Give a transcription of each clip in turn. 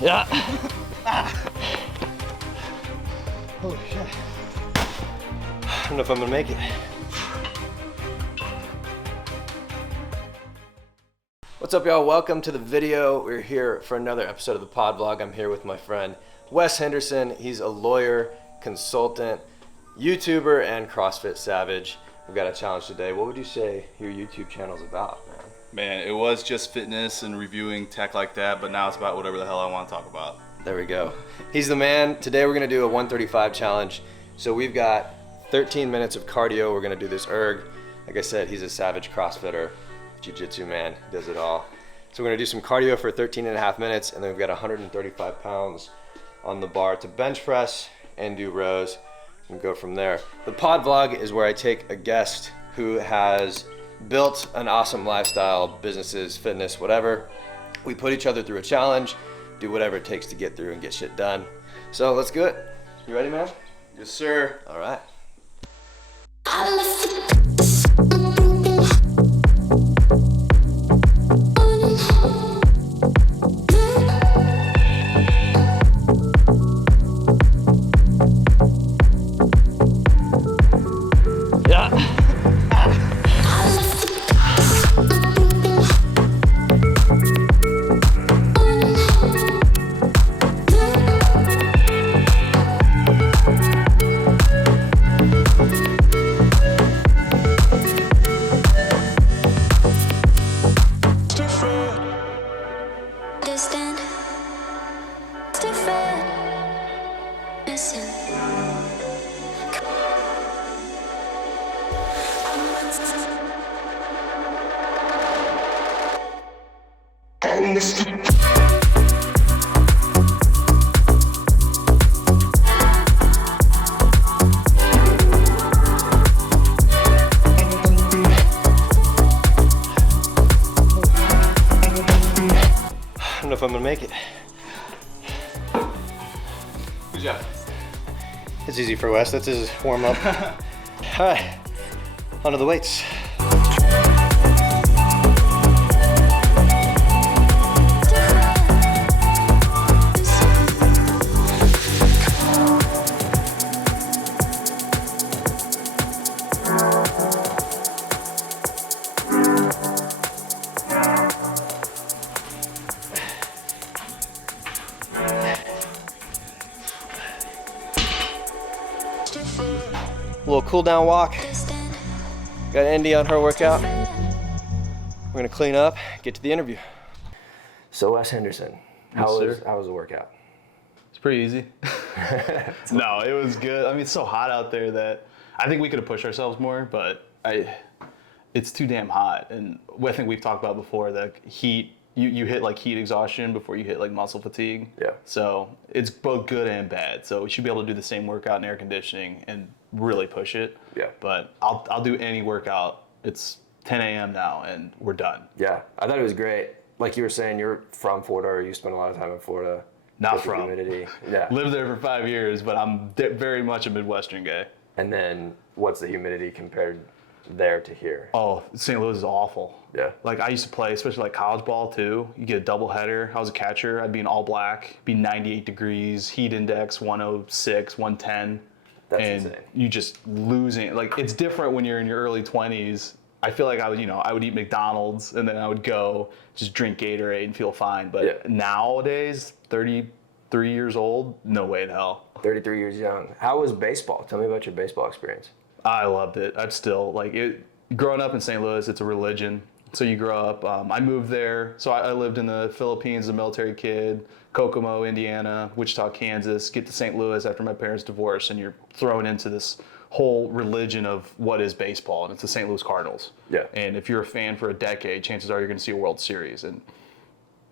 Yeah. Holy shit. I don't know if I'm gonna make it. What's up, y'all? Welcome to the video. We're here for another episode of the PodVlog. I'm here with my friend Wes Henderson. He's a lawyer, consultant, YouTuber, and CrossFit savage. We've got a challenge today. What would you say your YouTube channel is about, man? Man, it was just fitness and reviewing tech like that, but now it's about whatever the hell I want to talk about. There we go. He's the man. Today we're gonna do a 135 challenge. So we've got 13 minutes of cardio. We're gonna do this erg. Like I said, he's a savage CrossFitter, jiu-jitsu man, does it all. So we're gonna do some cardio for 13 and a half minutes, and then we've got 135 pounds on the bar to bench press and do rows and go from there. The PodVlog is where I take a guest who has built an awesome lifestyle, businesses, fitness, whatever. We put each other through a challenge, do whatever it takes to get through and get shit done. So let's do it. You ready, man? Yes, sir. All right. I don't know if I'm gonna make it. Good job. It's easy for Wes. That's his warm up. All right, onto the weights. A little cool down walk. Got Andy on her workout. We're gonna clean up, get to the interview. So Wes Henderson, how was the workout? It's pretty easy. No, it was good. I mean, it's so hot out there that I think we could have pushed ourselves more, but it's too damn hot. And I think we've talked about before, the heat, you hit like heat exhaustion before you hit like muscle fatigue. Yeah. So it's both good and bad. So we should be able to do the same workout in air conditioning and really push it. Yeah. But I'll do any workout. It's 10 a.m. now and we're done. Yeah, I thought it was great. Like you were saying, you're from Florida, or you spent a lot of time in Florida. Not from. Humidity. Yeah. Lived there for 5 years, but I'm very much a Midwestern guy. And then what's the humidity compared there to here? Oh, St. Louis is awful. Yeah. Like I used to play, especially like college ball too. You get a double header. I was a catcher. I'd be in all black, be 98 degrees, heat index 106, 110. That's and insane. You just losing. Like it's different when you're in your early 20s. I feel like I would eat McDonald's and then I would go just drink Gatorade and feel fine. But nowadays, 33 years old, no way in hell. 33 years young. How was baseball? Tell me about your baseball experience. I loved it. I'm still like it. Growing up in St. Louis, it's a religion. So you grow up. I moved there. So I lived in the Philippines as a military kid. Kokomo, Indiana, Wichita, Kansas. Get to St. Louis after my parents' divorce, and you're thrown into this whole religion of what is baseball, and it's the St. Louis Cardinals. Yeah. And if you're a fan for a decade, chances are you're going to see a World Series. And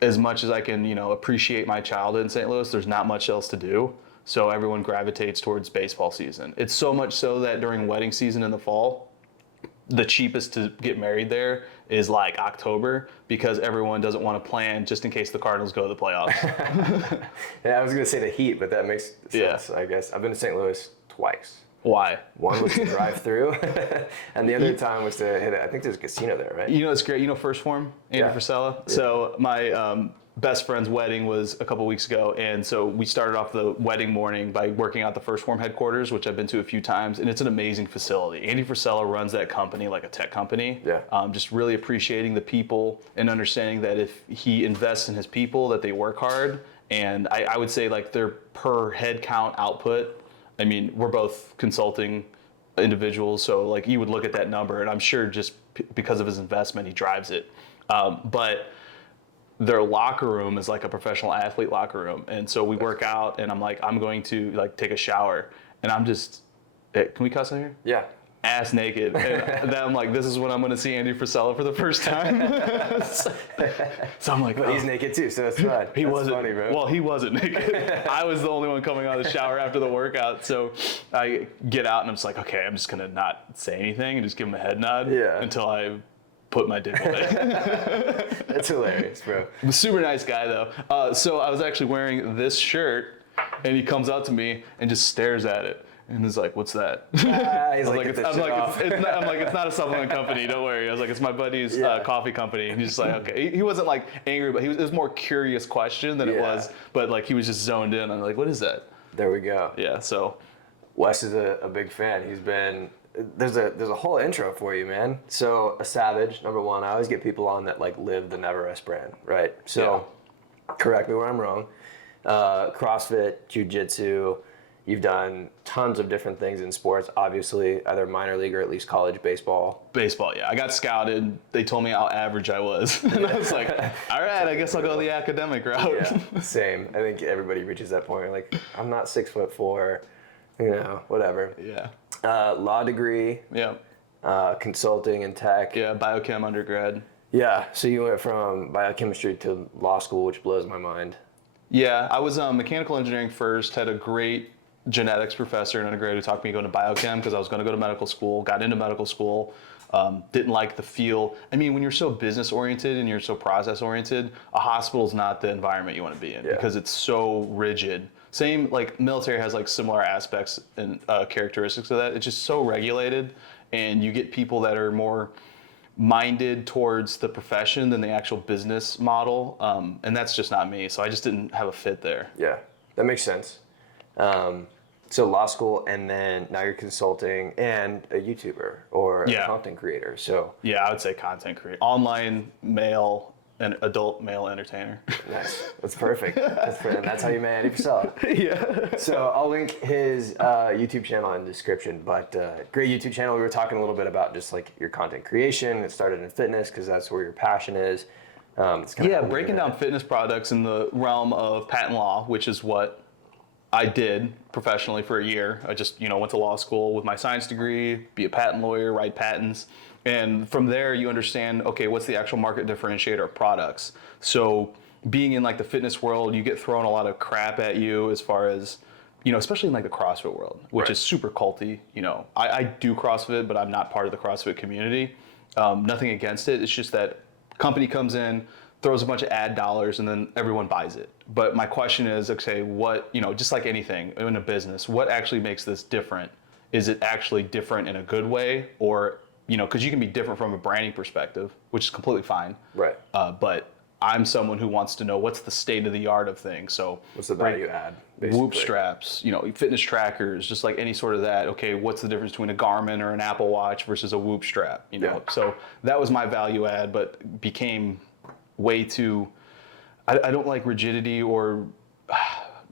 as much as I can, appreciate my childhood in St. Louis, there's not much else to do. So everyone gravitates towards baseball season. It's so much so that during wedding season in the fall, the cheapest to get married there is like October, because everyone doesn't want to plan just in case the Cardinals go to the playoffs. Yeah, I was going to say the Heat, but that makes sense, I guess. I've been to St. Louis twice. Why? One was to drive through, and the other time was to hit it. I think there's a casino there, right? It's great. First Form, Andy Frisella. Yeah. So my best friend's wedding was a couple weeks ago, and so we started off the wedding morning by working out the First Form headquarters, which I've been to a few times, and it's an amazing facility. Andy Frisella runs that company like a tech company. Yeah. Just really appreciating the people and understanding that if he invests in his people, that they work hard. And I would say like their per head count output, I mean, we're both consulting individuals, so like you would look at that number, and I'm sure just because of his investment, he drives it. But their locker room is like a professional athlete locker room, and so we work out, and I'm like, I'm going to like take a shower, and I'm just, can we cuss in here? Yeah. Ass naked, and then I'm like, this is when I'm going to see Andy Frisella for the first time. So I'm like, But he's naked too, so it's fun. He That's wasn't. funny, bro. Well, he wasn't naked. I was the only one coming out of the shower after the workout. So I get out and I'm just like, okay, I'm just gonna not say anything and just give him a head nod until I put my dick away. That's hilarious, bro. Super nice guy though. So I was actually wearing this shirt, and he comes up to me and just stares at it. And he's like, "What's that?" He's I'm like, it's not a supplement company. Don't worry. I was like, "It's my buddy's coffee company." And he's just like, "Okay." He wasn't like angry, but it was more curious question than it was. But like he was just zoned in. I'm like, "What is that?" There we go. Yeah. So Wes is a big fan. He's been there's a whole intro for you, man. So a savage, number one. I always get people on that like live the Never Rest brand, right? So correct me where I'm wrong. CrossFit, jiu-jitsu. You've done tons of different things in sports, obviously, either minor league or at least college baseball. Baseball, yeah. I got scouted. They told me how average I was. And I was like, all right, I guess I'll go the academic route. Yeah, same. I think everybody reaches that point where like, I'm not 6'4", whatever. Yeah. Law degree. Yeah. Consulting and tech. Yeah, biochem undergrad. Yeah, so you went from biochemistry to law school, which blows my mind. Yeah, I was mechanical engineering first, had a great genetics professor in undergrad who talked me going to biochem because I was going to go to medical school, got into medical school, didn't like the feel. I mean, when you're so business oriented and you're so process oriented, a hospital is not the environment you want to be in because it's so rigid. Same, like military has like similar aspects and characteristics of that. It's just so regulated, and you get people that are more minded towards the profession than the actual business model, and that's just not me. So I just didn't have a fit there. Yeah, that makes sense. So law school, and then now you're consulting and a YouTuber or a content creator. So yeah, I would say content creator, online male and adult male entertainer. Nice, that's perfect. That's how you met Andy Frisella. Yeah. So I'll link his YouTube channel in the description. But great YouTube channel. We were talking a little bit about just like your content creation. It started in fitness because that's where your passion is. It's kind of breaking down fitness products in the realm of patent law, which is what I did professionally for a year. I just, went to law school with my science degree, be a patent lawyer, write patents. And from there, you understand, okay, what's the actual market differentiator of products? So being in like the fitness world, you get thrown a lot of crap at you as far as, especially in like the CrossFit world, which is super culty. I do CrossFit, but I'm not part of the CrossFit community. Nothing against it. It's just that company comes in, throws a bunch of ad dollars, and then everyone buys it. But my question is, okay, what, just like anything in a business, what actually makes this different? Is it actually different in a good way? Or, because you can be different from a branding perspective, which is completely fine. Right. But I'm someone who wants to know what's the state of the art of things. So what's the value add? Basically? Whoop straps, fitness trackers, just like any sort of that. Okay, what's the difference between a Garmin or an Apple Watch versus a Whoop strap? So that was my value add, but became way too. I don't like rigidity or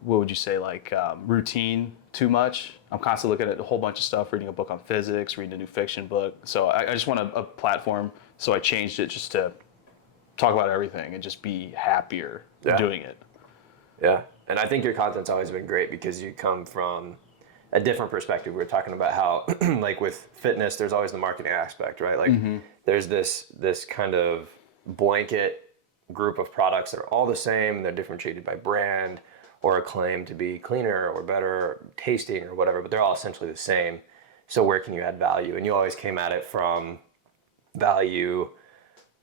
what would you say, like routine too much. I'm constantly looking at a whole bunch of stuff, reading a book on physics, reading a new fiction book. So I just want a platform. So I changed it just to talk about everything and just be happier doing it. Yeah, and I think your content's always been great because you come from a different perspective. We were talking about how, like with fitness, there's always the marketing aspect, right? Like there's this kind of blanket group of products that are all the same. They're differentiated by brand or a claim to be cleaner or better tasting or whatever, but they're all essentially the same. So where can you add value? And you always came at it from value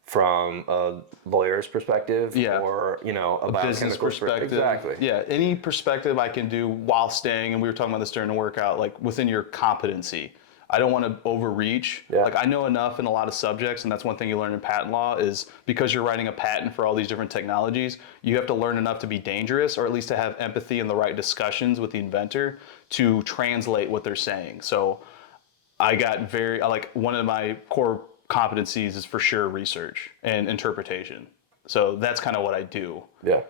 from a lawyer's perspective or, a business perspective. Exactly. Yeah, any perspective I can do while staying, and we were talking about this during the workout, like within your competency. I don't want to overreach. Yeah. Like I know enough in a lot of subjects, and that's one thing you learn in patent law is because you're writing a patent for all these different technologies, you have to learn enough to be dangerous, or at least to have empathy and the right discussions with the inventor to translate what they're saying. So I got like one of my core competencies is for sure research and interpretation. So that's kind of what I do. Yeah.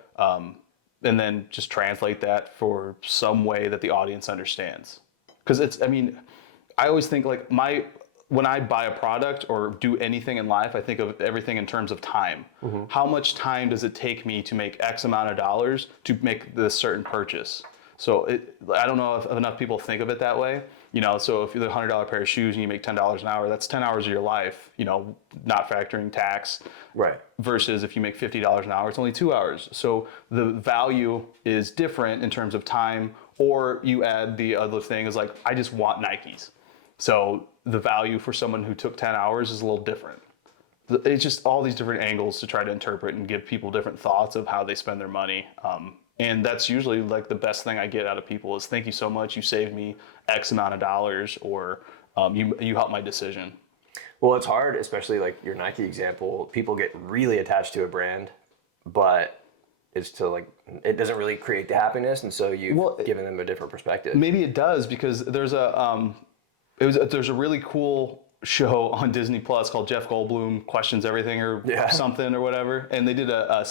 And then just translate that for some way that the audience understands. Because I always think like when I buy a product or do anything in life, I think of everything in terms of time. How much time does it take me to make X amount of dollars to make this certain purchase? So I don't know if enough people think of it that way. So if you're a $100 pair of shoes and you make $10 an hour, that's 10 hours of your life, not factoring tax. Right. Versus if you make $50 an hour, it's only 2 hours. So the value is different in terms of time, or you add the other thing is like, I just want Nikes. So the value for someone who took 10 hours is a little different. It's just all these different angles to try to interpret and give people different thoughts of how they spend their money. And that's usually like the best thing I get out of people is thank you so much. You saved me X amount of dollars, or you helped my decision. Well, it's hard, especially like your Nike example. People get really attached to a brand, but it doesn't really create the happiness, and so you've given them a different perspective. Maybe it does because there's a really cool show on Disney Plus called Jeff Goldblum Questions Everything or something or whatever, and they did a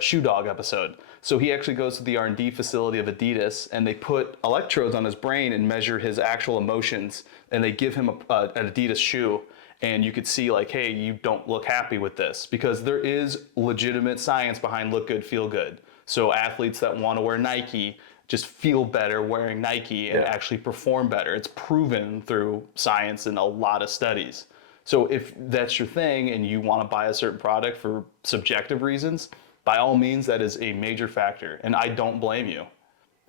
Shoe Dog episode. So he actually goes to the R&D facility of Adidas, and they put electrodes on his brain and measure his actual emotions, and they give him an Adidas shoe, and you could see like, hey, you don't look happy with this, because there is legitimate science behind look good, feel good. So athletes that want to wear Nike just feel better wearing Nike and actually perform better. It's proven through science and a lot of studies. So if that's your thing and you want to buy a certain product for subjective reasons, by all means, that is a major factor. And I don't blame you.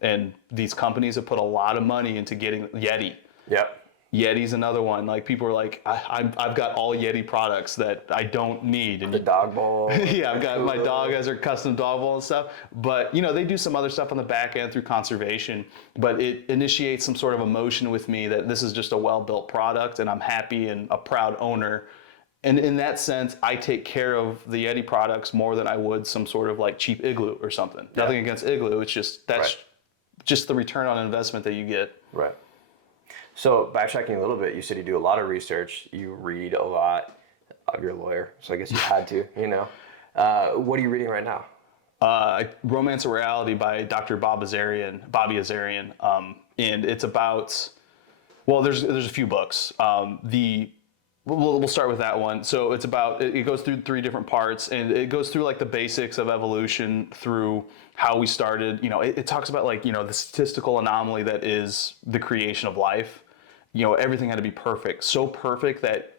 And these companies have put a lot of money into getting Yeti. Yep. Yeti's another one. Like people are like, I've got all Yeti products that I don't need. And the dog bowl. Yeah, I've got my dog has her custom dog bowl and stuff. But they do some other stuff on the back end through conservation. But it initiates some sort of emotion with me that this is just a well-built product, and I'm happy and a proud owner. And in that sense, I take care of the Yeti products more than I would some sort of like cheap Igloo or something. Yeah. Nothing against Igloo. It's just just the return on investment that you get. Right. So backtracking a little bit, you said you do a lot of research, you read a lot. You're a lawyer, so I guess you had to, What are you reading right now? Romance of Reality by Dr. Bobby Azarian. And it's about, there's a few books. We'll start with that one. So it's about, it goes through 3 different parts, and it goes through like the basics of evolution through how we started. It talks about like, the statistical anomaly that is the creation of life. Everything had to be perfect. So perfect that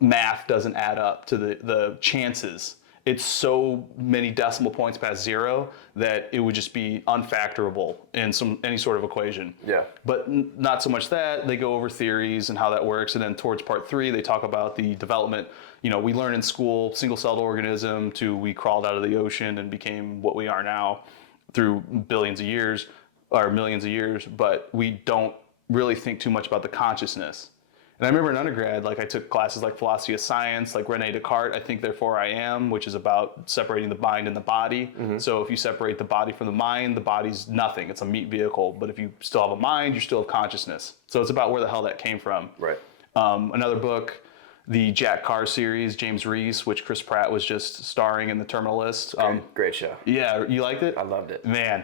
math doesn't add up to the chances. It's so many decimal points past 0 that it would just be unfactorable in any sort of equation. Yeah. But not so much that. They go over theories and how that works, and then towards part 3, they talk about the development. We learn in school single-celled organism to we crawled out of the ocean and became what we are now through billions of years or millions of years, but we don't really think too much about the consciousness. And I remember in undergrad, like I took classes like philosophy of science, like Rene Descartes, I Think Therefore I Am, which is about separating the mind and the body. Mm-hmm. So if you separate the body from the mind, the body's nothing. It's a meat vehicle. But if you still have a mind, you still have consciousness. So it's about where the hell that came from. Right. Another book, the Jack Carr series, James Reese, which Chris Pratt was just starring in The Terminal List. Great show. Yeah, you liked it? I loved it. Man.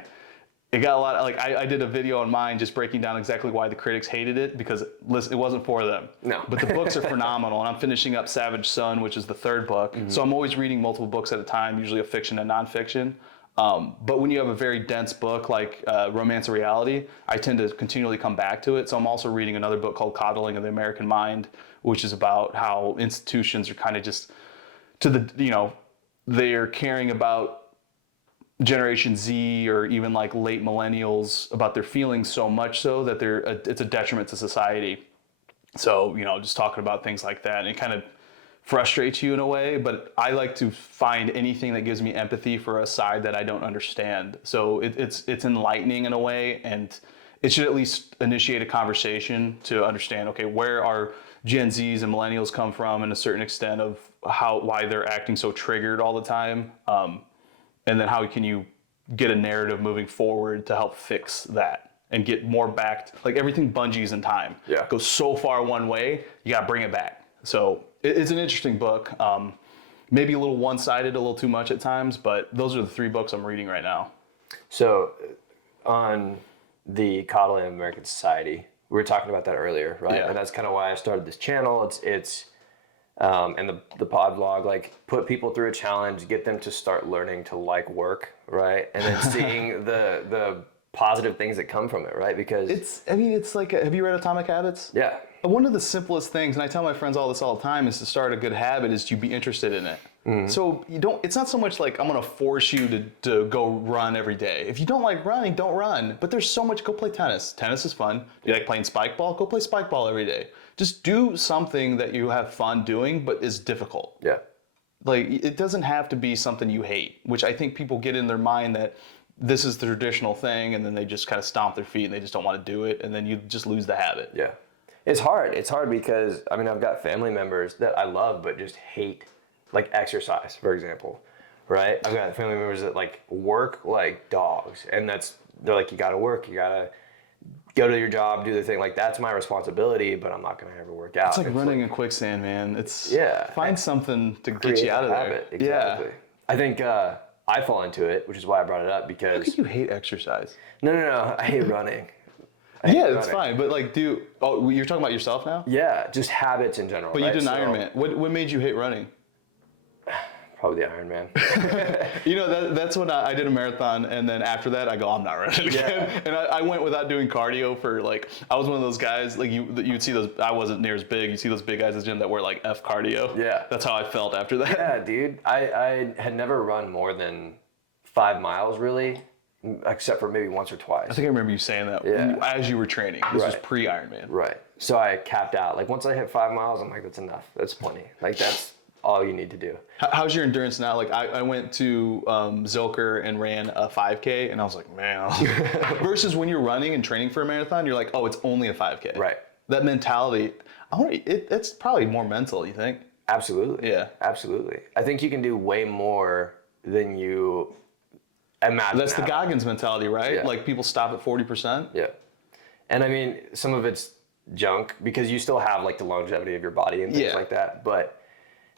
It got a lot of, I did a video on mine just breaking down exactly why the critics hated it, because it wasn't for them. No. But the books are phenomenal, and I'm finishing up Savage Son, which is the 3rd book. Mm-hmm. So I'm always reading multiple books at a time, usually a fiction and nonfiction. But when you have a very dense book like Romance of Reality, I tend to continually come back to it. So I'm also reading another book called Coddling of the American Mind, which is about how institutions are kind of just they're caring about Generation Z or even like late millennials about their feelings so much so that it's a detriment to society. So, just talking about things like that, and it kind of frustrates you in a way, but I like to find anything that gives me empathy for a side that I don't understand. So it's enlightening in a way, and it should at least initiate a conversation to understand, okay, where are Gen Zs and millennials come from, and a certain extent of why they're acting so triggered all the time, and then how can you get a narrative moving forward to help fix that and get more back. Like everything bungees in time. Yeah. Goes so far one way, you got to bring it back. So it's an interesting book. Maybe a little one-sided, a little too much at times, but those are the 3 books I'm reading right now. So on the coddling of American society, we were talking about that earlier, right? Yeah. And that's kind of why I started this channel. It's and the PodVlog, like put people through a challenge, get them to start learning to like work, right? And then seeing the positive things that come from it, right? Because it's like, have you read Atomic Habits? yeah. One of the simplest things, and I tell my friends all this all the time, is to start a good habit is to be interested in it. Mm-hmm. So it's not so much like I'm going to force you to go run every day. If you don't like running, don't run. But there's so much, go play tennis. Tennis is fun. Do you like playing spike ball? Go play spike ball every day. Just do something that you have fun doing, but is difficult. Yeah. Like, it doesn't have to be something you hate, which I think people get in their mind that this is the traditional thing, and then they just kind of stomp their feet and they just don't want to do it, and then you just lose the habit. Yeah. It's hard. It's hard because, I mean, I've got family members that I love but just hate, like exercise, for example, right? I've got family members that like work like dogs, and they're like, you gotta work, you gotta go to your job, do the thing. Like, that's my responsibility, but I'm not gonna ever work out. It's like running in quicksand, man. Yeah. Find something to get you out of there. Exactly. Yeah. I think I fall into it, which is why I brought it up, because... How could you hate exercise? No. I hate running. Yeah, that's fine. But like, you're talking about yourself now? Yeah, just habits in general. But right? you did an Ironman. What made you hate running? Probably the Ironman. That's when I did a marathon, and then after that, I go, I'm not running again. Yeah. And I went without doing cardio for like, I was one of those guys, like you'd see those, I wasn't near as big, you see those big guys in the gym that wear like F cardio. Yeah. That's how I felt after that. Yeah, dude. I had never run more than 5 miles, really, except for maybe once or twice. I think I remember you saying that as you were training. This was pre-Ironman. Right. So I capped out. Like, once I hit 5 miles, I'm like, that's enough. That's plenty. Like, that's all you need to do. How's your endurance now? Like, I went to Zilker and ran a 5K, and I was like, man. Versus when you're running and training for a marathon, you're like, oh, it's only a 5K. Right. That mentality, it's probably more mental, you think? Absolutely. Yeah. Absolutely. I think you can do way more than you imagine. That's the Goggins mentality, right? Yeah. Like, people stop at 40%. Yeah. And I mean, some of it's junk because you still have like the longevity of your body and things like that. But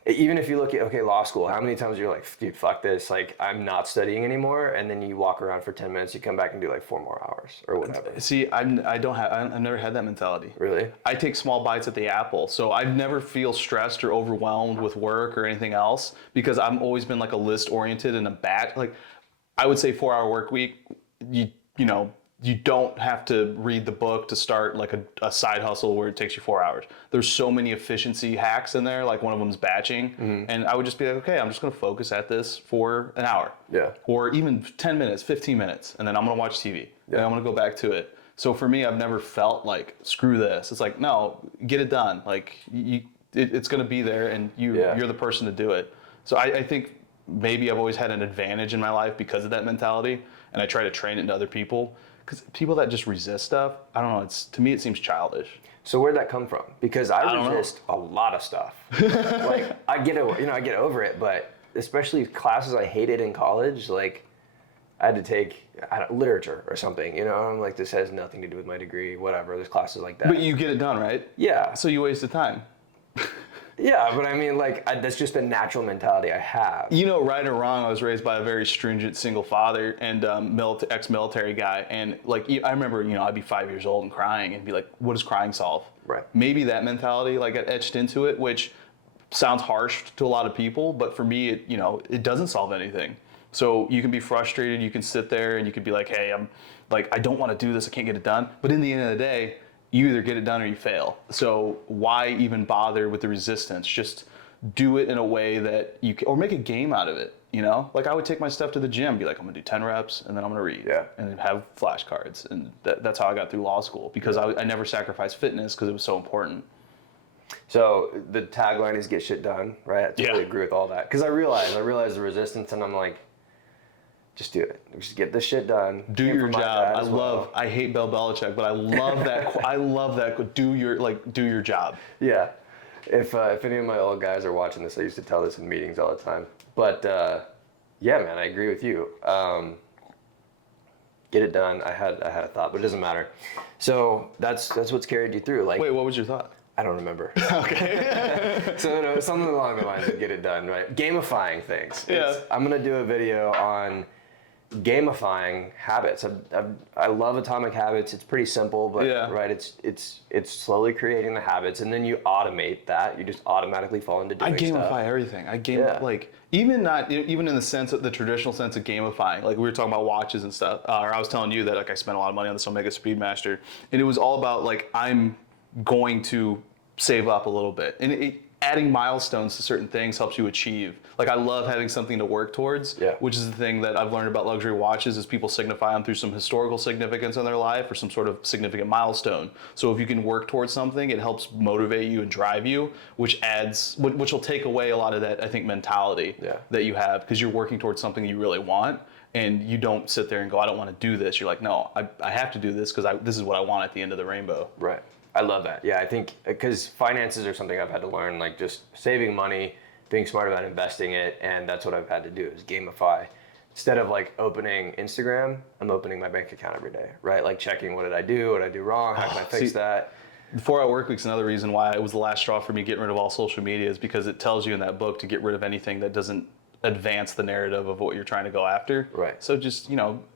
even if you look at, law school, how many times you're like, dude, fuck this, like, I'm not studying anymore, and then you walk around for 10 minutes, you come back and do like 4 more hours or whatever. See, I've never had that mentality. Really? I take small bites at the apple, so I never feel stressed or overwhelmed with work or anything else because I've always been like a list oriented and a batch. Like, I would say 4-hour work week, you don't have to read the book to start like a side hustle where it takes you 4 hours. There's so many efficiency hacks in there, like one of them's batching. Mm-hmm. And I would just be like, okay, I'm just gonna focus at this for an hour. Yeah. Or even 10 minutes, 15 minutes, and then I'm gonna watch TV. Yeah. And I'm gonna go back to it. So for me, I've never felt like, screw this. It's like, no, get it done. Like, it's gonna be there and you're the person to do it. So I think maybe I've always had an advantage in my life because of that mentality, and I try to train it into other people. Because people that just resist stuff, I don't know, to me it seems childish. So where'd that come from? Because I resist a lot of stuff. Like, I get over it, but especially classes I hated in college, like, I had to take literature or something, I'm like, this has nothing to do with my degree, whatever, there's classes like that. But you get it done, right? Yeah. So you wasted time. Yeah, but I mean, like, that's just a natural mentality I have. Right or wrong, I was raised by a very stringent single father and ex-military guy. And, like, I remember, I'd be 5 years old and crying and be like, what does crying solve? Right. Maybe that mentality, like, got etched into it, which sounds harsh to a lot of people. But for me, it doesn't solve anything. So you can be frustrated. You can sit there and you could be like, hey, I don't want to do this. I can't get it done. But in the end of the day, you either get it done or you fail. So why even bother with the resistance? Just do it in a way that you can, or make a game out of it, Like, I would take my stuff to the gym, be like, I'm gonna do 10 reps, and then I'm gonna read. Yeah. And then have flashcards. And that's how I got through law school, because I never sacrificed fitness because it was so important. So the tagline is get shit done, right? I totally agree with all that. Because I realize the resistance, and I'm like, Just do it. Just get this shit done. Do Came your from my job. dad as well. I hate Bill Belichick, but I love that. I love that. Do your job. Yeah. If any of my old guys are watching this, I used to tell this in meetings all the time. But yeah, man, I agree with you. Get it done. I had a thought, but it doesn't matter. So that's what's carried you through. Like, Wait, what was your thought? I don't remember. Okay. So no, something along the lines of get it done, right? Gamifying things. Yeah. I'm gonna do a video on gamifying habits. I love Atomic Habits. It's pretty simple, but Yeah. right, it's slowly creating the habits, and then you automate that. You just automatically fall into doing I gamify stuff. everything. Yeah. Like even in the sense of the traditional sense of gamifying. Like we were talking about watches and stuff, or I was telling you that like I spent a lot of money on this Omega Speedmaster, and it was all about like I'm going to save up a little bit, and adding milestones to certain things helps you achieve. Like I love having something to work towards, Yeah. which is the thing that I've learned about luxury watches is people signify them through some historical significance in their life or some sort of significant milestone. So if you can work towards something, it helps motivate you and drive you, which will take away a lot of that, I think, mentality Yeah. that you have because you're working towards something you really want. And you don't sit there and go, I don't want to do this. You're like, no, I have to do this because this is what I want at the end of the rainbow. Right. I love that. Yeah, I think because finances are something I've had to learn, like just saving money, being smart about investing it, and that's what I've had to do is gamify. Instead of like opening Instagram, I'm opening my bank account every day, right? Like checking what did I do wrong, how can I fix that? The 4-Hour Work Week's another reason why it was the last straw for me getting rid of all social media is because it tells you in that book to get rid of anything that doesn't advance the narrative of what you're trying to go after. Right. So just,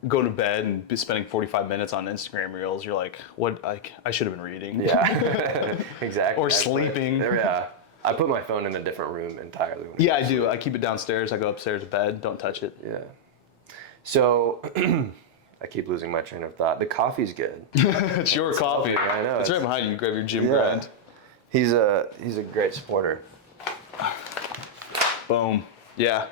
go to bed and be spending 45 minutes on Instagram Reels. You're like, what? I should have been reading. Yeah, exactly. Or sleeping. Yeah. I put my phone in a different room entirely. Yeah, I do. I keep it downstairs. I go upstairs to bed. Don't touch it. Yeah. So I keep losing my train of thought. The coffee's good. It's your coffee. I know. It's right behind you. You grab your gym Yeah. grind. He's a great supporter. Boom. Yeah.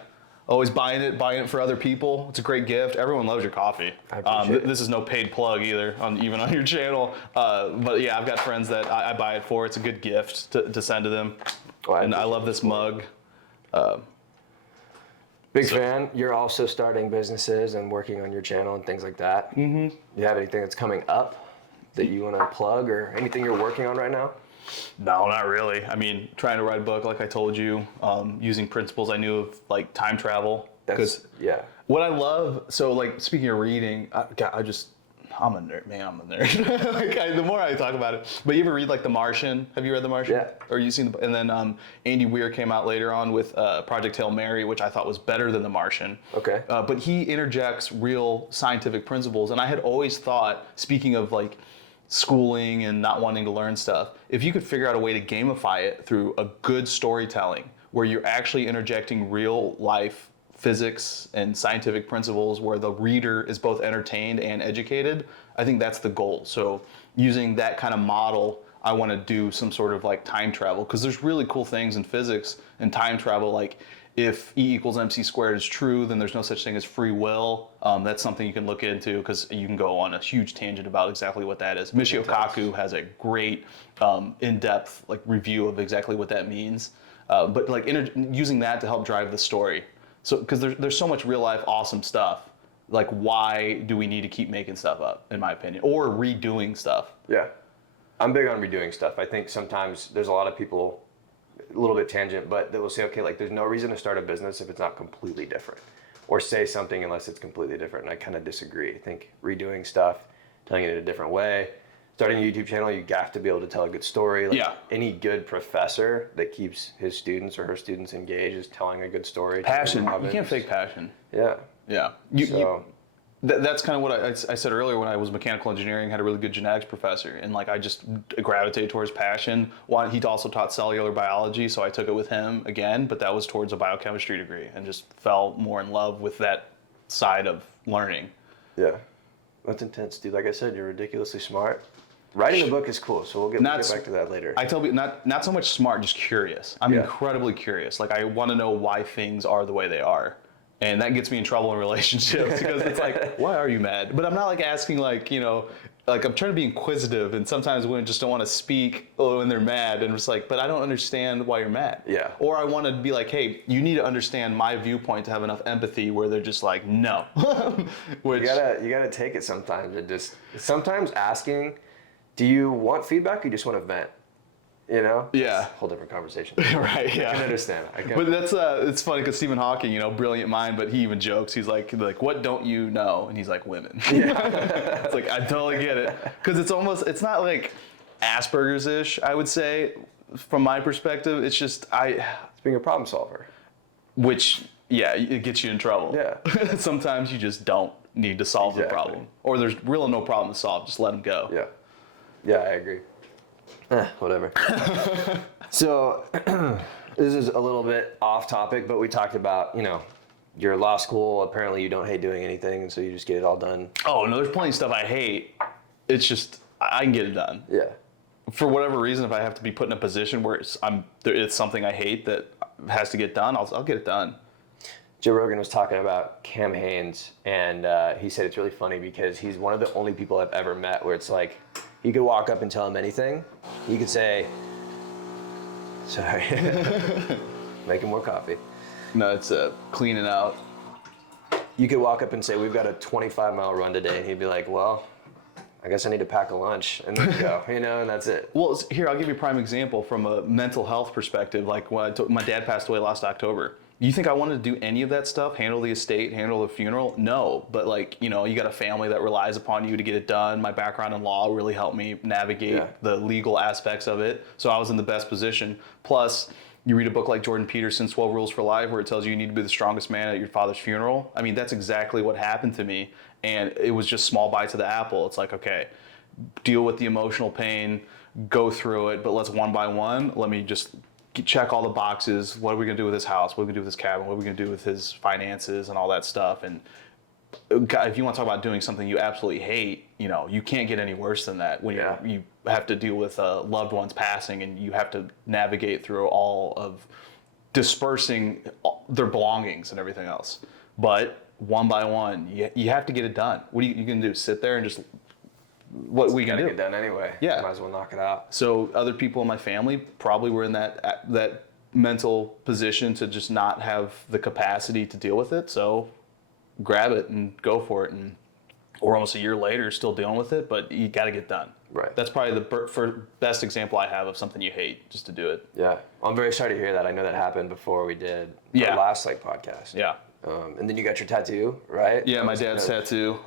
Always buying it for other people. It's a great gift. Everyone loves your coffee. I appreciate it. This is no paid plug either, even on your channel. But yeah, I've got friends that I buy it for. It's a good gift to send to them. Well, And I love this mug. Big fan. You're also starting businesses and working on your channel and things like that. Mm-hmm. Do you have anything that's coming up that you want to plug or anything you're working on right now? No, not really. I mean, trying to write a book, like I told you, using principles I knew of, like time travel. Yeah. What I love, so like speaking of reading, I'm a nerd, man. I'm a nerd. The more I talk about it, but you ever read like The Martian? Have you read The Martian? Yeah. Or you seen and then Andy Weir came out later on with Project Hail Mary, which I thought was better than The Martian. Okay. But he interjects real scientific principles, and I had always thought, speaking of like schooling and not wanting to learn stuff, if you could figure out a way to gamify it through a good storytelling where you're actually interjecting real life physics and scientific principles where the reader is both entertained and educated, I think that's the goal. So using that kind of model, I want to do some sort of like time travel because there's really cool things in physics and time travel. Like if E equals MC squared is true, then there's no such thing as free will. That's something you can look into because you can go on a huge tangent about exactly what that is. Michio Kaku has a great in-depth like review of exactly what that means. But like using that to help drive the story. So because there's so much real life awesome stuff. Like why do we need to keep making stuff up, in my opinion, or redoing stuff? Yeah. I'm big on redoing stuff. I think sometimes there's a lot of people, a little bit tangent, but they will say, okay, like there's no reason to start a business if it's not completely different, or say something unless it's completely different. And I kind of disagree. I think redoing stuff, telling it in a different way, starting a YouTube channel, you have to be able to tell a good story. Like Yeah. Any good professor that keeps his students or her students engaged is telling a good story. Passion. telling them You how can't it- fake passion. Yeah. Yeah. That's kind of what I said earlier when I was mechanical engineering, had a really good genetics professor, and like I just gravitated towards passion. He also taught cellular biology, so I took it with him again, but that was towards a biochemistry degree and just fell more in love with that side of learning. Yeah. That's intense, dude. Like I said, you're ridiculously smart. Writing a book is cool, so we'll get back to that later. I tell people not so much smart, just curious. I'm Yeah. incredibly curious. Like I want to know why things are the way they are. And that gets me in trouble in relationships because it's like, why are you mad? But I'm not like asking like, like I'm trying to be inquisitive, and sometimes women just don't want to speak when they're mad, and it's like, but I don't understand why you're mad. Yeah. Or I want to be like, hey, you need to understand my viewpoint to have enough empathy where they're just like, no. Which You gotta take it sometimes, and just sometimes asking, do you want feedback or you just want to vent? You know? Yeah. It's a whole different conversation. Right, yeah. I can understand. But that's it's funny because Stephen Hawking, you know, brilliant mind, but he even jokes. He's like, what don't you know? And he's like, women. Yeah. It's like, I totally get it. Because it's not like Asperger's-ish, I would say, from my perspective. It's just, It's being a problem solver. which, yeah, it gets you in trouble. Yeah. Sometimes you just don't need to solve the Exactly. problem. Or there's really no problem to solve, just let them go. Yeah. Yeah, I agree. Whatever. So, this is a little bit off topic, but we talked about, you know, your law school. Apparently you don't hate doing anything, and so you just get it all done. Oh, no, there's plenty of stuff I hate. It's just, I can get it done. Yeah. For whatever reason, if I have to be put in a position where it's something I hate that has to get done, I'll get it done. Joe Rogan was talking about Cam Hanes, and he said it's really funny because he's one of the only people I've ever met where it's like, you could walk up and tell him anything. You could say, sorry, making more coffee. No, it's cleaning out. You could walk up and say, we've got a 25-mile run today, and he'd be like, well, I guess I need to pack a lunch and then go, you know, and that's it. Well, here, I'll give you a prime example from a mental health perspective. Like when my dad passed away last October. You think I wanted to do any of that stuff? Handle the estate, handle the funeral? No, but like, you know, you got a family that relies upon you to get it done. My background in law really helped me navigate the legal aspects of it. So I was in the best position. Plus, you read a book like Jordan Peterson's 12 Rules for Life where it tells you need to be the strongest man at your father's funeral. I mean, that's exactly what happened to me. And it was just small bites of the apple. It's like, okay, deal with the emotional pain, go through it, but let's one by one, let me just check all the boxes. What are we going to do with his house? What are we going to do with his cabin? What are we going to do with his finances and all that stuff? And if you want to talk about doing something you absolutely hate, you know, you can't get any worse than that when you have to deal with loved ones passing and you have to navigate through all of dispersing their belongings and everything else. But one by one, you have to get it done. What are you going to do? Sit there and just, what we can do? Get done anyway. Yeah. Might as well knock it out. So other people in my family probably were in that mental position to just not have the capacity to deal with it. So grab it and go for it. And or almost a year later, still dealing with it, but you got to get done. Right. That's probably the best example I have of something you hate, just to do it. Yeah. Well, I'm very sorry to hear that. I know that happened before we did our last podcast. Yeah. And then you got your tattoo, right? Yeah, my dad's tattoo,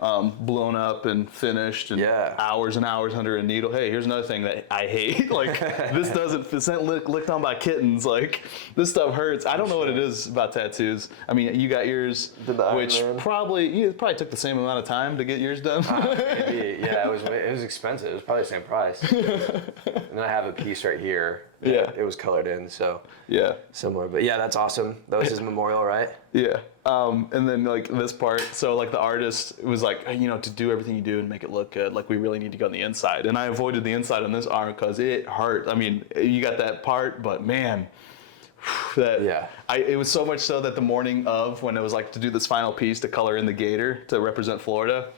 blown up and finished, and hours and hours under a needle. Hey, here's another thing that I hate. Like, this ain't licked on by kittens. Like, this stuff hurts. I don't know what it is about tattoos. I mean, you got yours, which probably took the same amount of time to get yours done. Maybe, yeah, it was expensive. It was probably the same price. And then I have a piece right here. Yeah. It was colored in, so yeah, similar. But yeah, that's awesome. That was his memorial, right? Yeah. And then like this part, so like the artist was like, you know, to do everything you do and make it look good, like we really need to go on the inside. And I avoided the inside on this arm because it hurt. I mean, you got that part, but man, it was so much so that the morning of when it was like to do this final piece to color in the gator to represent Florida,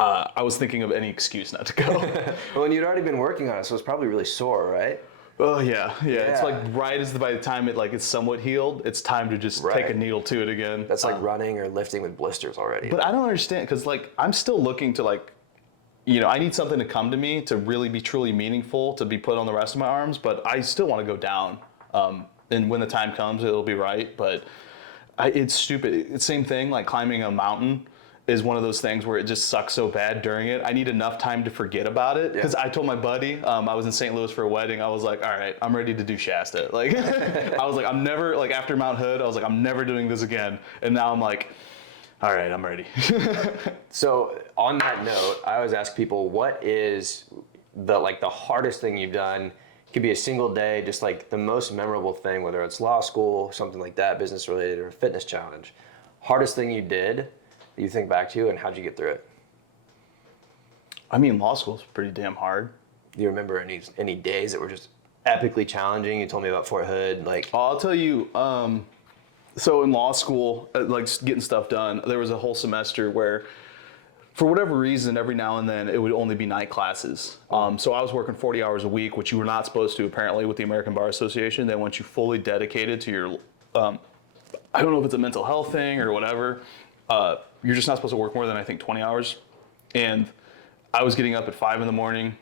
I was thinking of any excuse not to go. Well, and you'd already been working on it, so it's probably really sore, right? Oh yeah. It's like by the time it's somewhat healed, it's time to just take a needle to it again. That's like running or lifting with blisters already. But I don't understand because like I'm still looking to like, you know, I need something to come to me to really be truly meaningful to be put on the rest of my arms. But I still want to go down, and when the time comes, it'll be right. But it's stupid. It's the same thing like climbing a mountain. Is one of those things where it just sucks so bad during it. I need enough time to forget about it. Because I told my buddy, I was in St. Louis for a wedding. I was like, all right, I'm ready to do Shasta. Like, I was like, I'm never, like after Mount Hood, I was like, I'm never doing this again. And now I'm like, all right, I'm ready. So on that note, I always ask people, what is the hardest thing you've done? It could be a single day, just like the most memorable thing, whether it's law school, something like that, business related, or a fitness challenge. Hardest thing you did that you think back to, and how'd you get through it? I mean, law school's pretty damn hard. Do you remember any days that were just epically challenging? You told me about Fort Hood, like. I'll tell you. So in law school, like getting stuff done, there was a whole semester where for whatever reason, every now and then it would only be night classes. So I was working 40 hours a week, which you were not supposed to apparently with the American Bar Association. They want you fully dedicated to your, I don't know if it's a mental health thing or whatever. You're just not supposed to work more than I think 20 hours. And I was getting up at 5 a.m,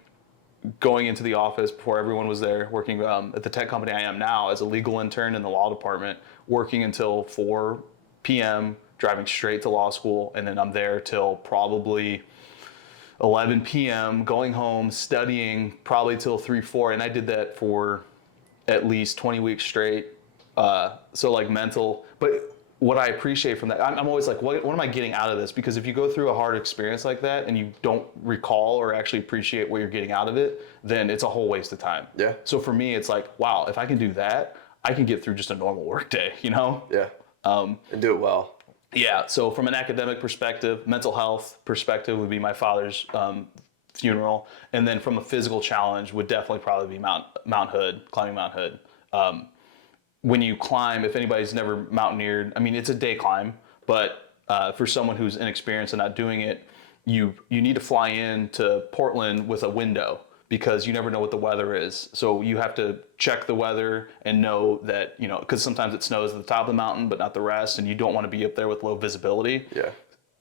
going into the office before everyone was there, working at the tech company I am now as a legal intern in the law department, working until 4 p.m., driving straight to law school, and then I'm there till probably 11 p.m., going home, studying probably till 3, 4, and I did that for at least 20 weeks straight. So like mental, but what I appreciate from that, I'm always like, what am I getting out of this? Because if you go through a hard experience like that and you don't recall or actually appreciate what you're getting out of it, then it's a whole waste of time. Yeah. So for me, it's like, wow, if I can do that, I can get through just a normal work day, you know? Yeah. And do it well. Yeah, so from an academic perspective, mental health perspective would be my father's funeral, and then from a physical challenge would definitely probably be Mount Hood, climbing Mount Hood. When you climb, if anybody's never mountaineered, I mean, it's a day climb, but for someone who's inexperienced and not doing it, you need to fly in to Portland with a window because you never know what the weather is. So you have to check the weather and know that, you know, because sometimes it snows at the top of the mountain, but not the rest, and you don't want to be up there with low visibility. Yeah.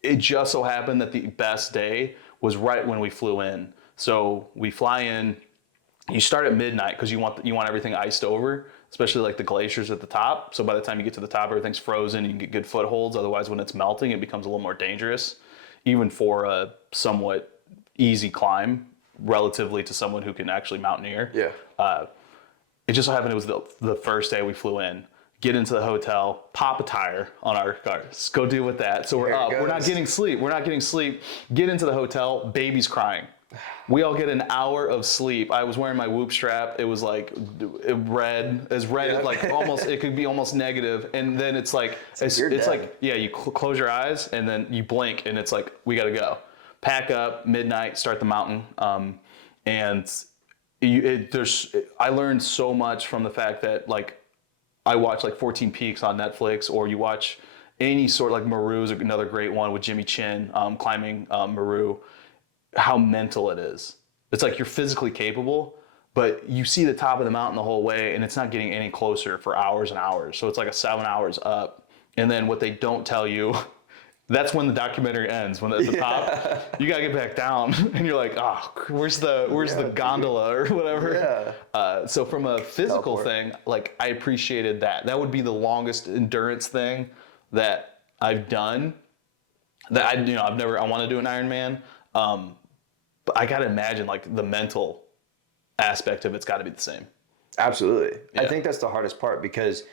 It just so happened that the best day was right when we flew in. So we fly in, you start at midnight because you want everything iced over, especially like the glaciers at the top. So by the time you get to the top, everything's frozen, you can get good footholds. Otherwise, when it's melting, it becomes a little more dangerous, even for a somewhat easy climb relatively to someone who can actually mountaineer. Yeah. It just so happened it was the first day we flew in. Get into the hotel, pop a tire on our cars, go deal with that. So we're up, we're not getting sleep. Get into the hotel, baby's crying. We all get an hour of sleep. I was wearing my Whoop strap. It was like red, as like almost, it could be almost negative. And then it's like, it's like, yeah, you close your eyes and then you blink and it's like, we gotta go. Pack up, midnight, start the mountain. And I learned so much from the fact that like, I watch like 14 Peaks on Netflix, or you watch any sort, like Meru is another great one with Jimmy Chin, climbing Meru, how mental it is. It's like you're physically capable, but you see the top of the mountain the whole way and it's not getting any closer for hours and hours. So it's like a 7 hours up. And then what they don't tell you, that's when the documentary ends. When at the top, you gotta get back down, and you're like, oh, where's the gondola or whatever. Yeah. So from a physical thing, like I appreciated that. That would be the longest endurance thing that I've done. That I want to do an Ironman, but I gotta imagine like the mental aspect of it's got to be the same. Absolutely. Yeah. I think that's the hardest part because,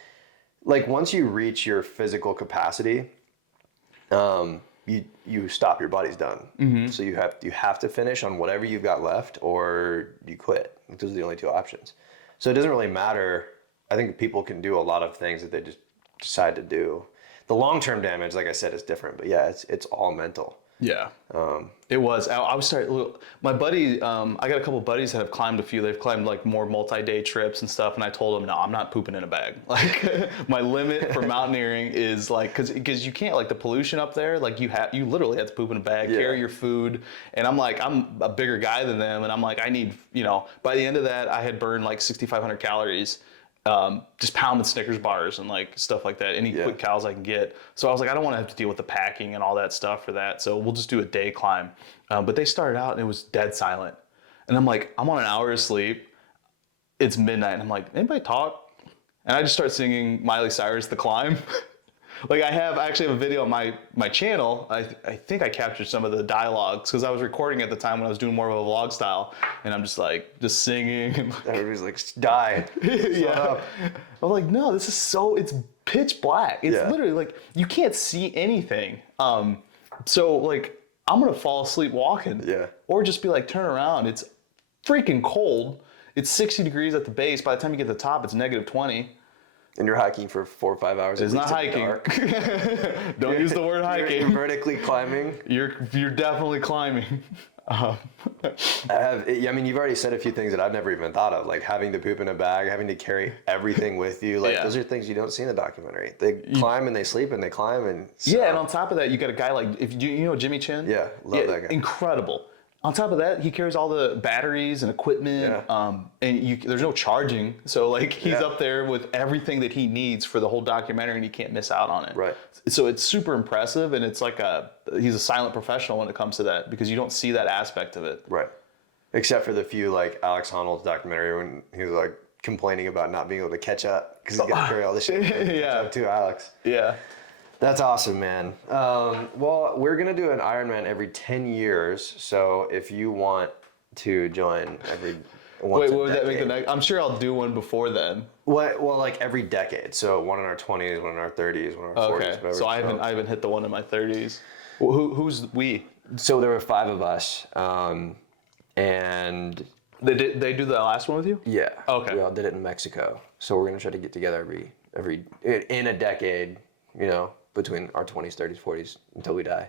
like, once you reach your physical capacity, you stop, your body's done. Mm-hmm. So you have to finish on whatever you've got left, or you quit. Those are the only two options. So it doesn't really matter. I think people can do a lot of things that they just decide to do. The long-term damage, like I said, is different, but yeah, it's all mental. Yeah. It was. I was starting. My buddy, I got a couple buddies that have climbed a few. They've climbed like more multi-day trips and stuff. And I told them, no, I'm not pooping in a bag. Like my limit for mountaineering is like, because you can't, like the pollution up there. Like you literally have to poop in a bag, carry your food. And I'm like, I'm a bigger guy than them, and I'm like, I need, by the end of that, I had burned like 6,500 calories. Just pounding Snickers bars and like stuff like that, any quick calories I can get. So I was like, I don't want to have to deal with the packing and all that stuff for that. So we'll just do a day climb. But they started out and it was dead silent. And I'm like, I'm on an hour of sleep. It's midnight. And I'm like, anybody talk? And I just start singing Miley Cyrus, The Climb. Like I actually have a video on my channel. I think I captured some of the dialogues because I was recording at the time when I was doing more of a vlog style, and I'm just singing. And everybody's like, die. Yeah. I'm like, no, this is it's pitch black. It's literally like you can't see anything. So like I'm gonna fall asleep walking. Yeah. Or just be like, turn around. It's freaking cold. It's 60 degrees at the base. By the time you get to the top, it's negative 20. And you're hiking for 4 or 5 hours. It's not hiking. Don't use the word hiking. You're vertically climbing. You're definitely climbing. Um, I mean, you've already said a few things that I've never even thought of, like having to poop in a bag, having to carry everything with you. Like, Yeah. those are things you don't see in the documentary. They climb and they sleep and they climb and... So, yeah, and on top of that, you got a guy like, if you know Jimmy Chin? Yeah, love that guy. Incredible. On top of that, he carries all the batteries and equipment, Yeah. and there's no charging. So, like, he's Yeah. up there with everything that he needs for the whole documentary, and he can't miss out on it. Right. So it's super impressive, and it's like he's a silent professional when it comes to that, because you don't see that aspect of it. Right. Except for the few, like, Alex Honnold's documentary when he was, like, complaining about not being able to catch up because he's got to carry all this shit. Yeah. Catch up to Alex. Yeah. That's awesome, man. Well, we're going to do an Ironman every 10 years. So if you want to join every once Wait, a what would that make the decade- next? I'm sure I'll do one before then. Well, like every decade. So one in our 20s, one in our 30s, one in our 40s. Okay. whatever. So I haven't hit the one in my 30s. Who's we? So there were 5 of us. And They do the last one with you? yeah. Okay. We all did it in Mexico. So we're going to try to get together every in a decade, you know, between our 20s, 30s, 40s until we die.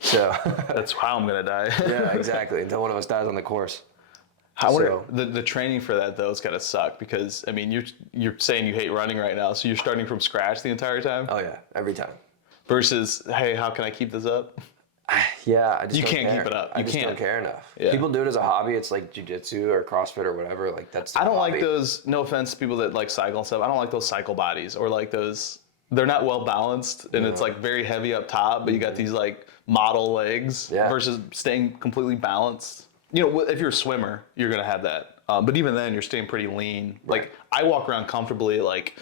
So That's how I'm gonna die. yeah, exactly. Until one of us dies on the course. I wonder, So- the training for that though is gotta suck, because I mean you're saying you hate running right now, so you're starting from scratch the entire time. Oh yeah, every time. Versus, hey, how can I keep this up? Yeah, I just You don't can't care. keep it up. I You just don't can't. care enough. Yeah. People do it as a hobby. It's like jiu-jitsu or CrossFit or whatever. Like that's. I don't hobby. like those. No offense to people that like cycle and stuff. I don't like those cycle bodies, or like those. They're not well balanced, and it's like very heavy up top, but you got these like model legs Yeah. versus staying completely balanced. You know, if you're a swimmer, you're gonna have that. But even then, you're staying pretty lean. Like I walk around comfortably at like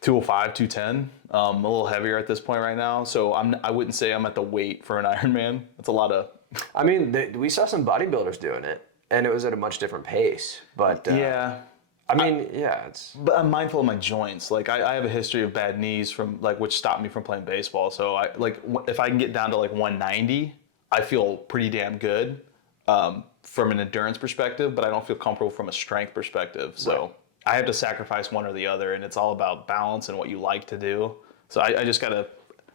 205, 210. A little heavier at this point right now, so I wouldn't say I'm at the weight for an Ironman. That's a lot of. I mean, we saw some bodybuilders doing it, and it was at a much different pace. But Yeah. I mean, yeah, it's But I'm mindful of my joints. Like I have a history of bad knees from like which stopped me from playing baseball. So I like if I can get down to like 190, I feel pretty damn good from an endurance perspective. But I don't feel comfortable from a strength perspective. So I have to sacrifice one or the other, and it's all about balance and what you like to do. So I just gotta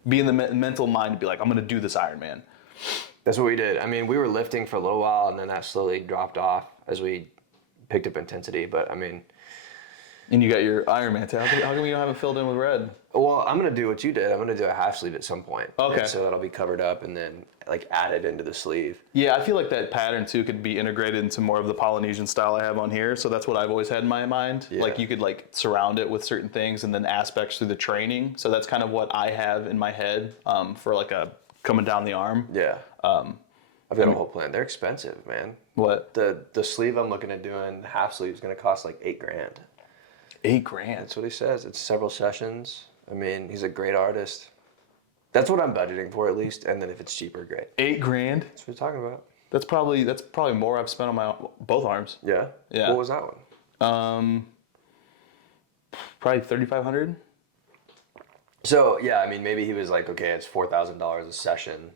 be in the mental mind to be like, I'm gonna do this Ironman. that's what we did. I mean, we were lifting for a little while, and then that slowly dropped off as we picked up intensity. But I mean, And you got your Ironman. How come you haven't filled in with red? well, I'm gonna do what you did. I'm gonna do a half sleeve at some point. Okay. And so that'll be covered up and then like added into the sleeve. Yeah, I feel like that pattern too could be integrated into more of the Polynesian style I have on here. So that's what I've always had in my mind. Yeah. Like you could like surround it with certain things and then aspects through the training. So that's kind of what I have in my head for like a coming down the arm. Yeah. I've got a whole plan. They're expensive, man. What? The sleeve I'm looking at doing, half sleeve, is gonna cost like $8,000. $8,000. That's what he says. It's several sessions. I mean, he's a great artist. That's what I'm budgeting for at least. And then if it's cheaper, great. $8,000. That's what we're talking about. That's probably more I've spent on my both arms. Yeah. Yeah. What was that one? Probably $3,500. So yeah, I mean, maybe he was like, okay, it's $4,000 a session.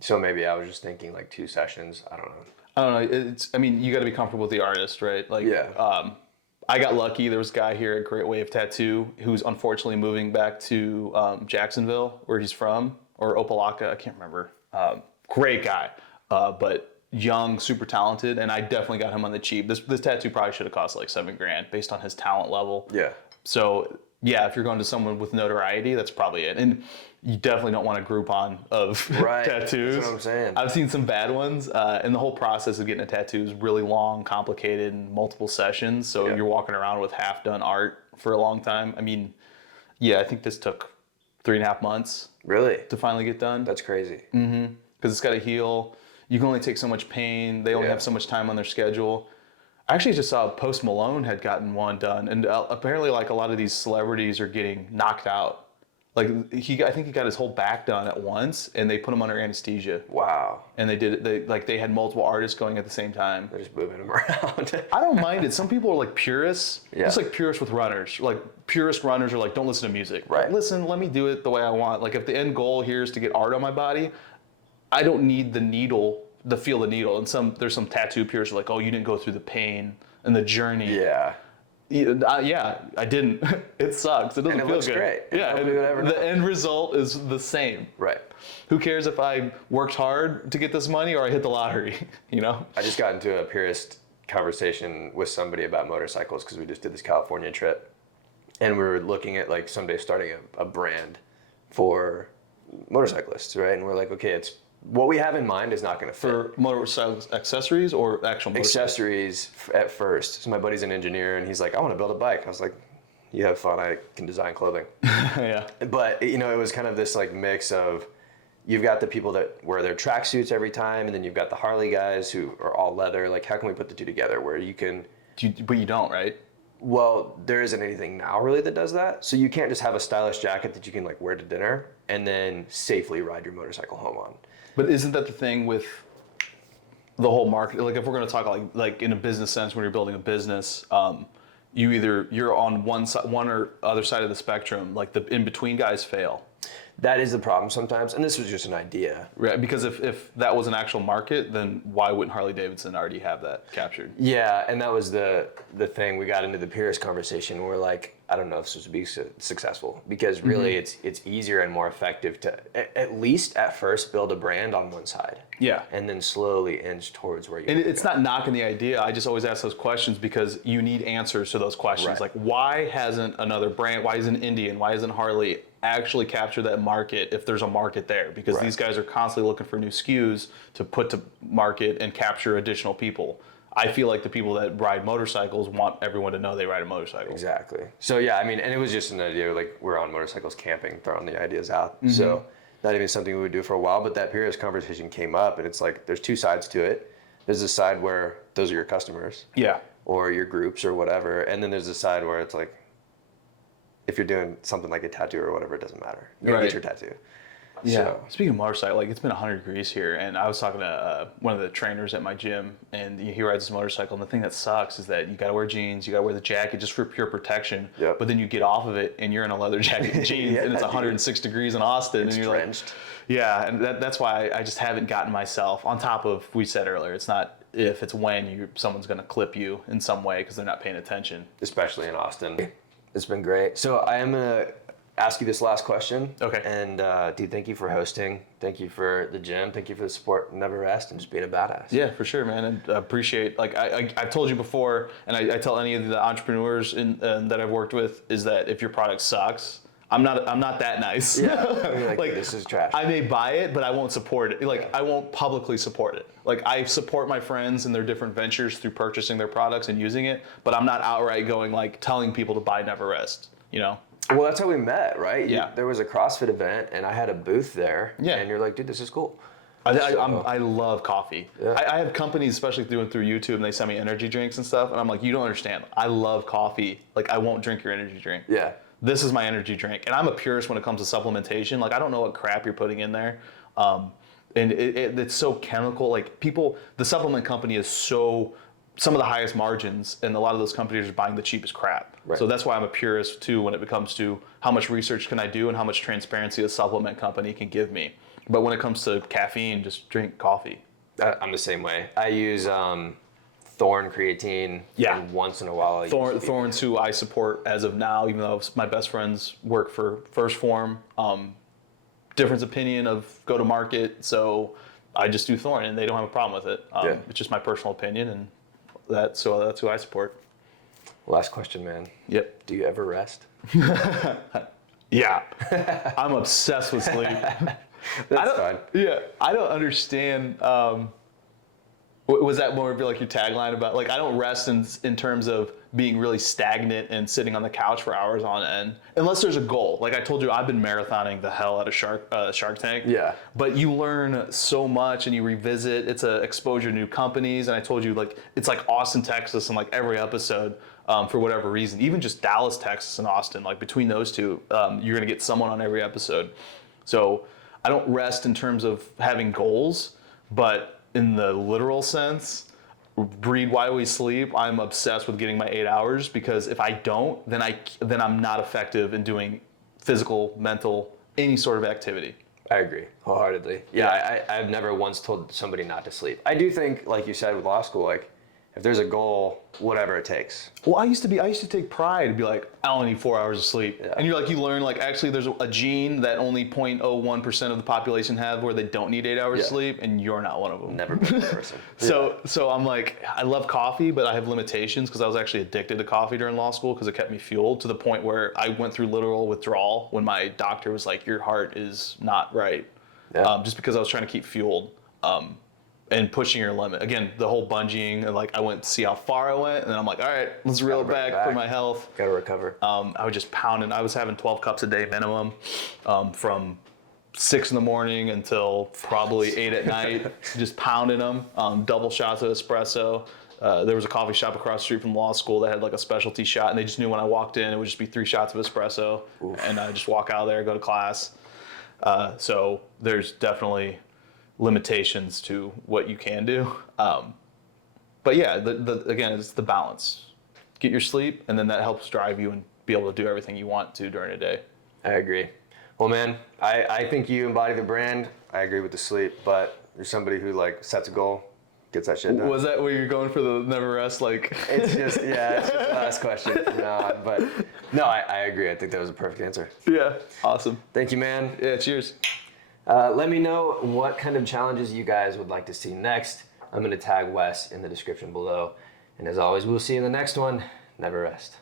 So maybe I was just thinking like 2 sessions. I don't know. I don't know. I mean, you got to be comfortable with the artist, right? Like, Yeah. I got lucky. There was a guy here at Great Wave Tattoo who's unfortunately moving back to Jacksonville, where he's from, or Opelika. I can't remember. Great guy, but young, super talented, and I definitely got him on the cheap. This tattoo probably should have cost like $7,000 based on his talent level. Yeah. So yeah, if you're going to someone with notoriety, that's probably it. And you definitely don't want a Groupon of Right. tattoos. That's what I'm saying. I've seen some bad ones, and the whole process of getting a tattoo is really long, complicated, and multiple sessions. So Yeah. you're walking around with half-done art for a long time. I mean, yeah, I think this took 3.5 months Really? to finally get done. That's crazy. Because it's got to heal. You can only take so much pain. They only Yeah. have so much time on their schedule. I actually just saw Post Malone had gotten one done, and apparently, like a lot of these celebrities are getting knocked out. Like I think he got his whole back done at once, and they put him under anesthesia. Wow. And they did it. They had multiple artists going at the same time. They're just moving him around. I don't mind it. Some people are like purists. Yeah. Just like purists with runners. Like purist runners are like, don't listen to music. Right. Like, listen, let me do it the way I want. Like if the end goal here is to get art on my body, I don't need the needle to feel the needle. And there's some tattoo purists who are like, oh, you didn't go through the pain and the journey. Yeah. Yeah, I didn't. It sucks. It doesn't And it feel looks good. great. And Yeah, nobody would ever know. the end result is the same. Right. Who cares if I worked hard to get this money or I hit the lottery, you know? I just got into a purist conversation with somebody about motorcycles because we just did this California trip, and we were looking at like someday starting a brand for motorcyclists, right? And we're like, okay, it's what we have in mind is not going to fit. For motorcycle accessories or actual motorcycles? Accessories at first. So my buddy's an engineer, and he's like, I want to build a bike. I was like, you have fun. I can design clothing. Yeah. But you know, it was kind of this like mix of, you've got the people that wear their tracksuits every time, and then you've got the Harley guys who are all leather. Like, how can we put the two together where you can? But you don't, right? Well, there isn't anything now really that does that. So you can't just have a stylish jacket that you can like wear to dinner and then safely ride your motorcycle home on. But isn't that the thing with the whole market? Like, if we're going to talk like in a business sense, when you're building a business, you're on one or other side of the spectrum. Like the in between guys fail. That is the problem sometimes, and this was just an idea. Right, because if that was an actual market, then why wouldn't Harley Davidson already have that captured? Yeah, and that was the thing. We got into the Pierce conversation. We're like, I don't know if this would be successful, because really it's easier and more effective to at least at first build a brand on one side. Yeah. And then slowly inch towards where you. And it's not knocking the idea. I just always ask those questions because you need answers to those questions. Right. Like, why hasn't another brand? Why isn't Indian? Why isn't Harley actually capture that market if there's a market there? Because Right. these guys are constantly looking for new SKUs to put to market and capture additional people. I feel like the people that ride motorcycles want everyone to know they ride a motorcycle. Exactly. So yeah, I mean, and it was just an idea. Like, we're on motorcycles camping, throwing the ideas out. So not even something we would do for a while. But that Pierce conversation came up, and it's like there's two sides to it. There's a side where those are your customers. Yeah. Or your groups or whatever, and then there's a side where it's like, if you're doing something like a tattoo or whatever, it doesn't matter. You're gonna get your tattoo. Yeah. So, Speaking of motorcycle, like, it's been 100 degrees here, and I was talking to one of the trainers at my gym, and he rides this motorcycle, and the thing that sucks is that you gotta wear jeans, you gotta wear the jacket just for pure protection. Yep. But then you get off of it, and you're in a leather jacket and jeans, Yeah, and it's dude. 106 degrees in Austin, It's and you're drenched. like, yeah, and that's why I just haven't gotten myself on top of. We said earlier, it's not if, it's when someone's gonna clip you in some way because they're not paying attention. especially in Austin. It's been great. So I am gonna ask you this last question. Okay. And dude, thank you for hosting. Thank you for the gym. Thank you for the support. Never rest, and just being a badass. Yeah, for sure, man. And I appreciate, like, I've told you before, and I tell any of the entrepreneurs that I've worked with, is that if your product sucks, I'm not that nice. Yeah. You're Like, this is trash. I may buy it, but I won't support it. Like, I won't publicly support it. Like, I support my friends in their different ventures through purchasing their products and using it, but I'm not outright going, like, telling people to buy Never Rest, you know? Well, that's how we met, right? Yeah. There was a CrossFit event, and I had a booth there. Yeah. And you're like, dude, this is cool. I love coffee. Yeah. I have companies, especially through YouTube, and they send me energy drinks and stuff, and I'm like, you don't understand. I love coffee. Like, I won't drink your energy drink. Yeah. This is my energy drink. And I'm a purist when it comes to supplementation. Like, I don't know what crap you're putting in there. And it's so chemical. Like, the supplement company is some of the highest margins, and a lot of those companies are buying the cheapest crap. Right. So that's why I'm a purist too when it comes to how much research can I do and how much transparency a supplement company can give me. But when it comes to caffeine, just drink coffee. I'm the same way. I use Thorn creatine. Yeah. And once in a while, I use Thorns, who I support as of now, even though my best friends work for First Form. Difference opinion of go to market, so I just do Thorn, and they don't have a problem with it. Yeah. It's just my personal opinion, and that's who I support. Last question, man. Yep. Do you ever rest? Yeah. I'm obsessed with sleep. That's fine. Yeah, I don't understand. Was that more of like your tagline about, like, I don't rest in terms of being really stagnant and sitting on the couch for hours on end, unless there's a goal. Like I told you, I've been marathoning the hell out of Shark Tank. Yeah. But you learn so much and you revisit. It's a exposure to new companies. And I told you, like, it's like Austin, Texas, and like every episode, for whatever reason, even just Dallas, Texas, and Austin, like between those two, you're gonna get someone on every episode. So I don't rest in terms of having goals, but in the literal sense, breed why we sleep, I'm obsessed with getting my 8 hours, because if I don't, then I'm not effective in doing physical, mental, any sort of activity. I agree wholeheartedly. Yeah, I've never once told somebody not to sleep. I do think, like you said with law school, like if there's a goal, whatever it takes. Well, I used to take pride to be like, I only need 4 hours of sleep. Yeah. And you learn like actually there's a gene that only 0.01% of the population have where they don't need 8 hours Yeah. of sleep, and you're not one of them. Never been that person. So I'm like, I love coffee, but I have limitations because I was actually addicted to coffee during law school because it kept me fueled to the point where I went through literal withdrawal when my doctor was like, your heart is not right. Yeah. Just because I was trying to keep fueled. And pushing your limit. Again, the whole bungeeing, and like I went to see how far I went, and then I'm like, all right, let's reel it bring it back for back. my health. Gotta recover. I was just pounding. I was having 12 cups a day minimum, from 6 in the morning until probably 8 at night, just pounding them. Double shots of espresso. There was a coffee shop across the street from law school that had like a specialty shot, and they just knew when I walked in, it would just be 3 shots of espresso, and I just walk out of there, go to class. So there's definitely limitations to what you can do. But yeah, again, it's the balance. Get your sleep, and then that helps drive you and be able to do everything you want to during a day. I agree. Well, man, I think you embody the brand. I agree with the sleep, but you're somebody who like sets a goal, gets that shit done. Was that where you're going for the never rest? Like It's just the last question. No, I agree. I think that was a perfect answer. yeah, awesome. Thank you, man. Yeah, cheers. Let me know what kind of challenges you guys would like to see next. I'm going to tag Wes in the description below. And as always, we'll see you in the next one. Never rest.